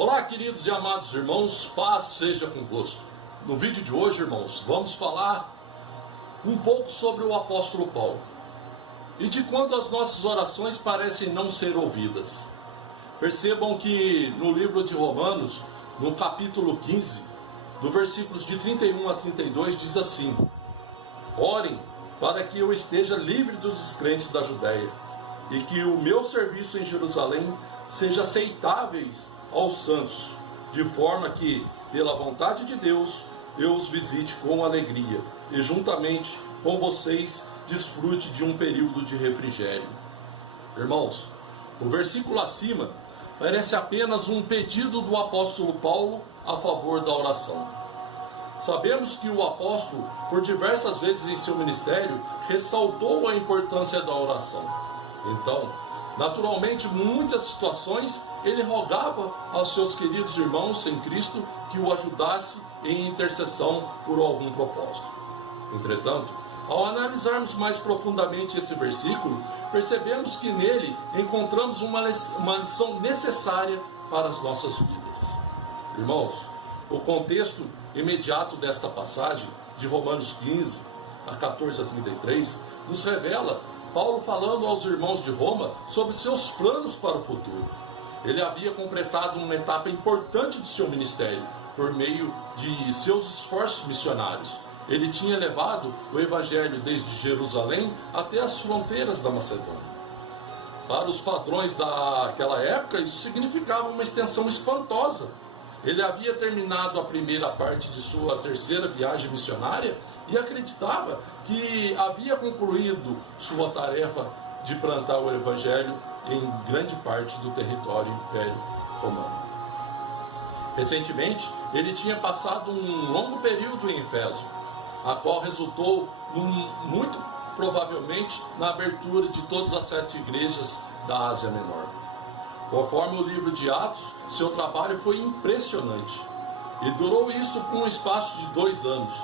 Olá, queridos e amados irmãos, paz seja convosco. No vídeo de hoje, irmãos, vamos falar um pouco sobre o apóstolo Paulo e de quando as nossas orações parecem não ser ouvidas. Percebam que no livro de Romanos, no capítulo 15, do versículos de 31 a 32, diz assim: orem para que eu esteja livre dos descrentes da Judéia e que o meu serviço em Jerusalém seja aceitável aos santos, de forma que, pela vontade de Deus, eu os visite com alegria e juntamente com vocês desfrute de um período de refrigério. Irmãos, o versículo acima parece apenas um pedido do apóstolo Paulo a favor da oração. Sabemos que o apóstolo, por diversas vezes em seu ministério, ressaltou a importância da oração. Então, naturalmente, em muitas situações, ele rogava aos seus queridos irmãos em Cristo que o ajudasse em intercessão por algum propósito. Entretanto, ao analisarmos mais profundamente esse versículo, percebemos que nele encontramos uma lição necessária para as nossas vidas. Irmãos, o contexto imediato desta passagem, de Romanos 15, a 14 a 33, nos revela Paulo falando aos irmãos de Roma sobre seus planos para o futuro. Ele havia completado uma etapa importante do seu ministério por meio de seus esforços missionários. Ele tinha levado o evangelho desde Jerusalém até as fronteiras da Macedônia. Para os padrões daquela época, isso significava uma extensão espantosa. Ele havia terminado a primeira parte de sua terceira viagem missionária e acreditava que havia concluído sua tarefa de plantar o evangelho em grande parte do território Império Romano. Recentemente, ele tinha passado um longo período em Éfeso, a qual resultou muito provavelmente na abertura de todas as 7 igrejas da Ásia Menor. Conforme o livro de Atos, seu trabalho foi impressionante e durou isso por um espaço de 2 anos,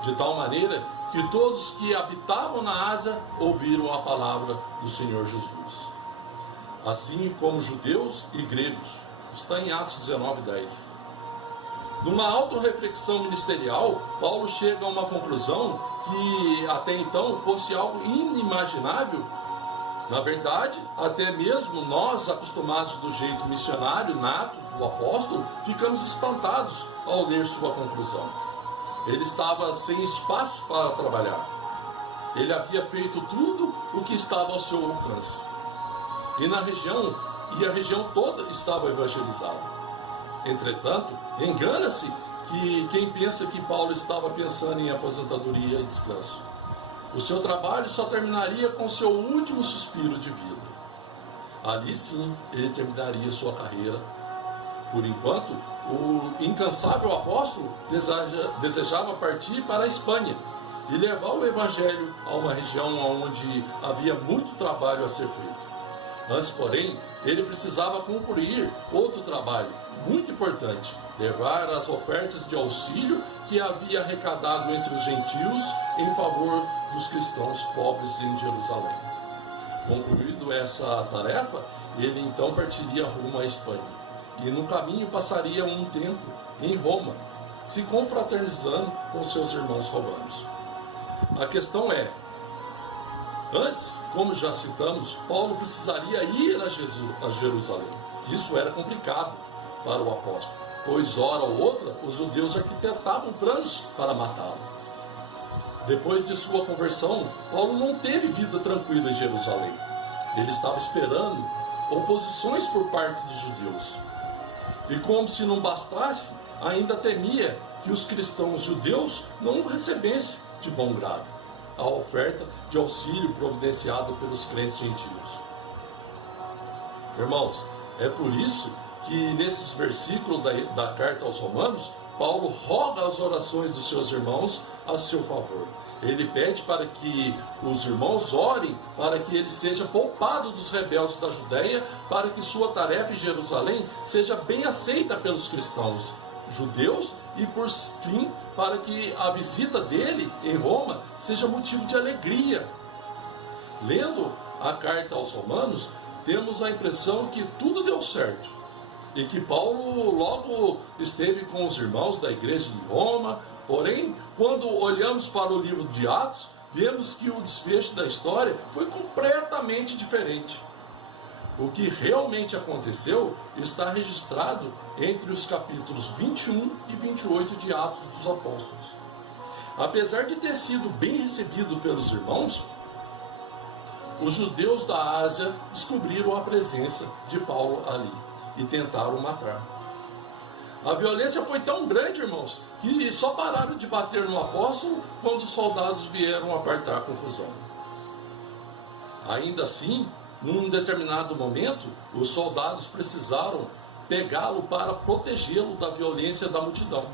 de tal maneira que todos que habitavam na Ásia ouviram a palavra do Senhor Jesus, assim como judeus e gregos. Está em Atos 19:10. Numa autorreflexão ministerial, Paulo chega a uma conclusão que até então fosse algo inimaginável. Na verdade, até mesmo nós, acostumados do jeito missionário nato do apóstolo, ficamos espantados ao ler sua conclusão. Ele estava sem espaço para trabalhar. Ele havia feito tudo o que estava ao seu alcance. A região toda estava evangelizada. Entretanto, engana-se que quem pensa que Paulo estava pensando em aposentadoria e descanso. O seu trabalho só terminaria com seu último suspiro de vida. Ali sim, ele terminaria sua carreira. Por enquanto, o incansável apóstolo desejava partir para a Espanha e levar o evangelho a uma região onde havia muito trabalho a ser feito. Antes, porém, ele precisava cumprir outro trabalho muito importante: levar as ofertas de auxílio que havia arrecadado entre os gentios em favor dos cristãos pobres em Jerusalém. Concluído essa tarefa, ele então partiria rumo à Espanha e no caminho passaria um tempo em Roma, se confraternizando com seus irmãos romanos. A questão é: antes, como já citamos, Paulo precisaria ir a Jerusalém. Isso era complicado para o apóstolo, pois hora ou outra os judeus arquitetavam planos para matá-lo. Depois de sua conversão, Paulo não teve vida tranquila em Jerusalém. Ele estava esperando oposições por parte dos judeus. E como se não bastasse, ainda temia que os cristãos judeus não o recebessem de bom grado a oferta de auxílio providenciada pelos crentes gentios. Irmãos, é por isso que nesses versículos da carta aos Romanos, Paulo roga as orações dos seus irmãos a seu favor. Ele pede para que os irmãos orem para que ele seja poupado dos rebeldes da Judéia, para que sua tarefa em Jerusalém seja bem aceita pelos cristãos judeus e, por fim, para que a visita dele em Roma seja motivo de alegria. Lendo a carta aos Romanos, temos a impressão que tudo deu certo. e que Paulo logo esteve com os irmãos da igreja de Roma. Porém, quando olhamos para o livro de Atos, vemos que o desfecho da história foi completamente diferente. O que realmente aconteceu está registrado entre os capítulos 21 e 28 de Atos dos Apóstolos. Apesar de ter sido bem recebido pelos irmãos, os judeus da Ásia descobriram a presença de Paulo ali e tentaram matar. A violência foi tão grande, irmãos, que só pararam de bater no apóstolo quando os soldados vieram apartar a confusão. Ainda assim, num determinado momento, os soldados precisaram pegá-lo para protegê-lo da violência da multidão.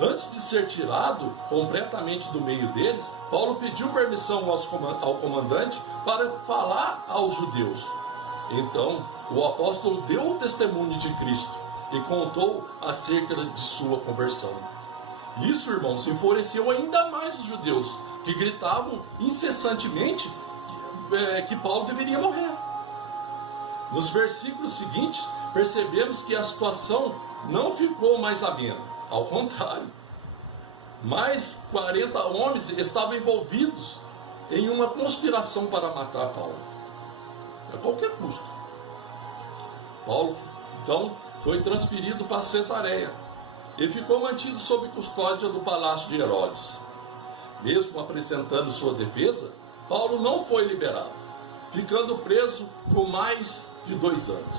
Antes de ser tirado completamente do meio deles, Paulo pediu permissão ao comandante para falar aos judeus. Então, o apóstolo deu o testemunho de Cristo e contou acerca de sua conversão. Isso, irmãos, enfureceu ainda mais os judeus, que gritavam incessantemente que Paulo deveria morrer. Nos versículos seguintes, percebemos que a situação não ficou mais amena. Ao contrário, mais 40 homens estavam envolvidos em uma conspiração para matar Paulo, a qualquer custo. Paulo, então, foi transferido para Cesareia. Ele ficou mantido sob custódia do palácio de Herodes. Mesmo apresentando sua defesa, Paulo não foi liberado, ficando preso por mais de 2 anos.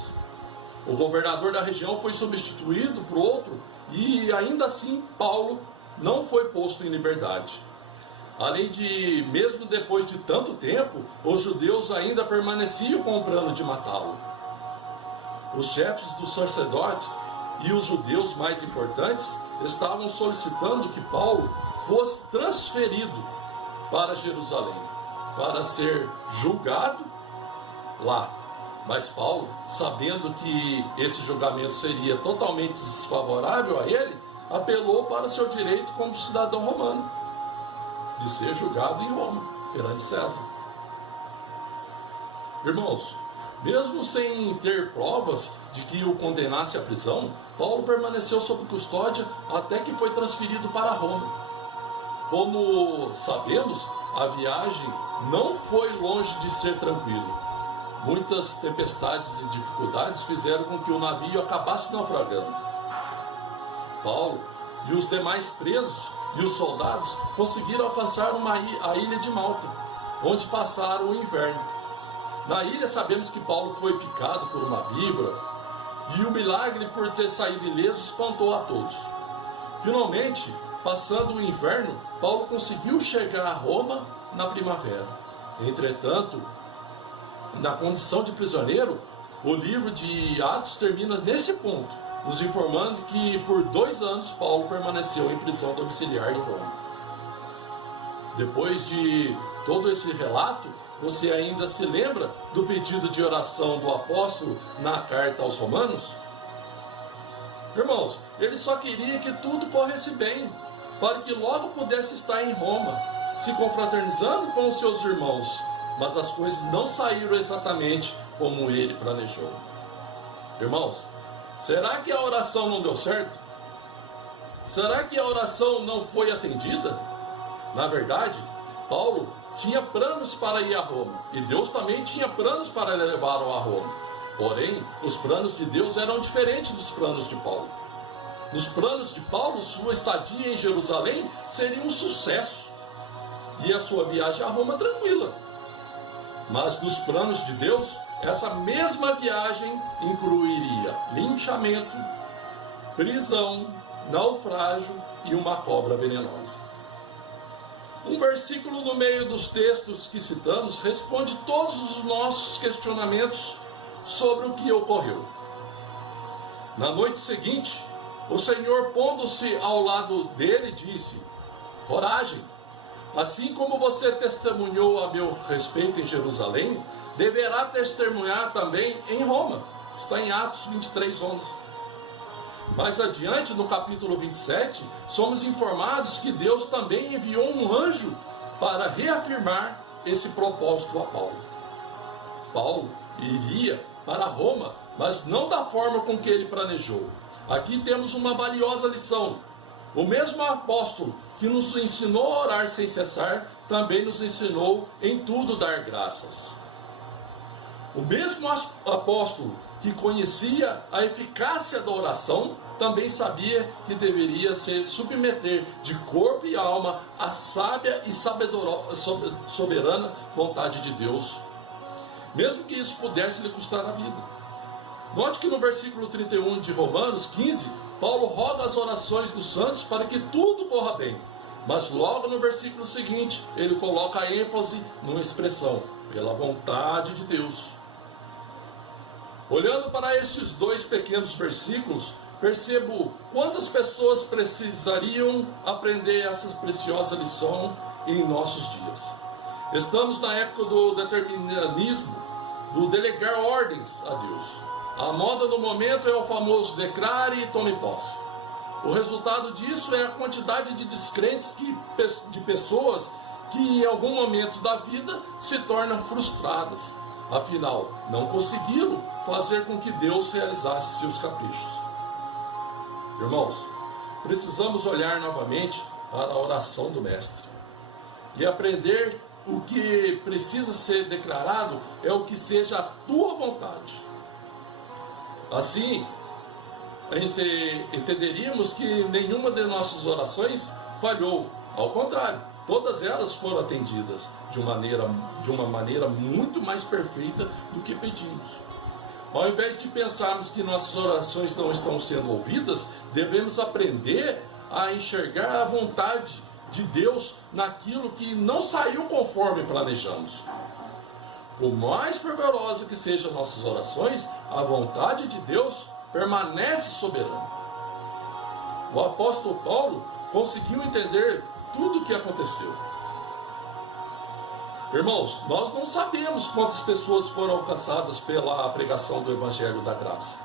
O governador da região foi substituído por outro, e ainda assim Paulo não foi posto em liberdade. Além de, mesmo depois de tanto tempo, os judeus ainda permaneciam com o plano de matá-lo. Os chefes do sacerdote e os judeus mais importantes estavam solicitando que Paulo fosse transferido para Jerusalém, para ser julgado lá. Mas Paulo, sabendo que esse julgamento seria totalmente desfavorável a ele, apelou para seu direito como cidadão romano, de ser julgado em Roma, perante César. Irmãos, mesmo sem ter provas de que o condenasse à prisão, Paulo permaneceu sob custódia até que foi transferido para Roma. Como sabemos, a viagem não foi longe de ser tranquila. Muitas tempestades e dificuldades fizeram com que o navio acabasse naufragando. Paulo e os demais presos e os soldados conseguiram alcançar a ilha de Malta, onde passaram o inverno. Na ilha sabemos que Paulo foi picado por uma víbora, e o milagre por ter saído ileso espantou a todos. Finalmente, passando o inverno, Paulo conseguiu chegar a Roma na primavera. Entretanto, na condição de prisioneiro, o livro de Atos termina nesse ponto, nos informando que por 2 anos Paulo permaneceu em prisão domiciliar em Roma. Depois de todo esse relato, você ainda se lembra do pedido de oração do apóstolo na carta aos Romanos? Irmãos, ele só queria que tudo corresse bem, para que logo pudesse estar em Roma, se confraternizando com os seus irmãos. Mas as coisas não saíram exatamente como ele planejou. Irmãos, será que a oração não deu certo? Será que a oração não foi atendida? Na verdade, Paulo tinha planos para ir a Roma, e Deus também tinha planos para levá-lo a Roma. Porém, os planos de Deus eram diferentes dos planos de Paulo. Nos planos de Paulo, sua estadia em Jerusalém seria um sucesso, e a sua viagem a Roma tranquila. Mas nos planos de Deus, essa mesma viagem incluiria linchamento, prisão, naufrágio e uma cobra venenosa. Um versículo no meio dos textos que citamos responde todos os nossos questionamentos sobre o que ocorreu. Na noite seguinte, o Senhor, pondo-se ao lado dele, disse: coragem! Assim como você testemunhou a meu respeito em Jerusalém, deverá testemunhar também em Roma. Está em Atos 23:11. Mais adiante, no capítulo 27, somos informados que Deus também enviou um anjo para reafirmar esse propósito a Paulo. Paulo iria para Roma, mas não da forma com que ele planejou. Aqui temos uma valiosa lição. O mesmo apóstolo que nos ensinou a orar sem cessar, também nos ensinou em tudo dar graças. O mesmo apóstolo que conhecia a eficácia da oração, também sabia que deveria se submeter de corpo e alma à sábia e soberana vontade de Deus, mesmo que isso pudesse lhe custar a vida. Note que no versículo 31 de Romanos 15, Paulo roga as orações dos santos para que tudo corra bem. Mas logo no versículo seguinte, ele coloca a ênfase numa expressão: pela vontade de Deus. Olhando para estes dois pequenos versículos, percebo quantas pessoas precisariam aprender essa preciosa lição em nossos dias. Estamos na época do determinismo, do delegar ordens a Deus. A moda do momento é o famoso declare e tome posse. O resultado disso é a quantidade de descrentes de pessoas que em algum momento da vida se tornam frustradas. Afinal, não conseguiram fazer com que Deus realizasse seus caprichos. Irmãos, precisamos olhar novamente para a oração do Mestre e aprender o que precisa ser declarado é o que seja a tua vontade. Assim, entenderíamos que nenhuma de nossas orações falhou. Ao contrário, todas elas foram atendidas de uma maneira muito mais perfeita do que pedimos. Ao invés de pensarmos que nossas orações não estão sendo ouvidas, devemos aprender a enxergar a vontade de Deus naquilo que não saiu conforme planejamos. Por mais fervorosa que sejam nossas orações, a vontade de Deus permanece soberana. O apóstolo Paulo conseguiu entender tudo o que aconteceu. Irmãos, nós não sabemos quantas pessoas foram alcançadas pela pregação do Evangelho da Graça,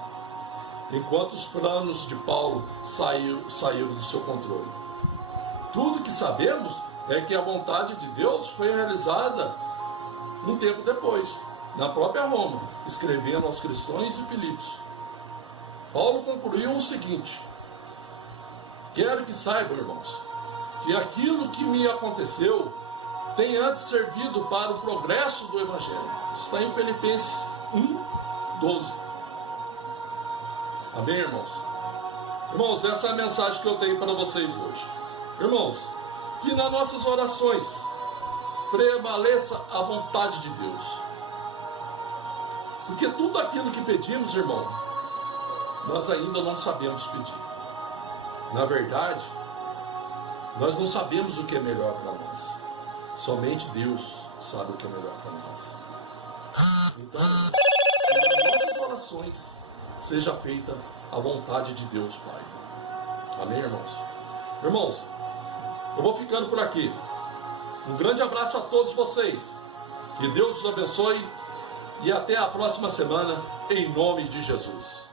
enquanto os planos de Paulo saíram do seu controle. Tudo que sabemos é que a vontade de Deus foi realizada um tempo depois, na própria Roma, escrevendo aos cristãos de Filipos. Paulo concluiu o seguinte: quero que saibam, irmãos, que aquilo que me aconteceu tem antes servido para o progresso do Evangelho. Está em Filipenses 1:12. Amém, irmãos? Irmãos, essa é a mensagem que eu tenho para vocês hoje. Irmãos, que nas nossas orações prevaleça a vontade de Deus. Porque tudo aquilo que pedimos, irmão, nós ainda não sabemos pedir. Na verdade, nós não sabemos o que é melhor para nós. Somente Deus sabe o que é melhor para nós. Então, que nas nossas orações seja feita a vontade de Deus, Pai. Amém, irmãos? Irmãos, eu vou ficando por aqui. Um grande abraço a todos vocês. Que Deus os abençoe e até a próxima semana, em nome de Jesus.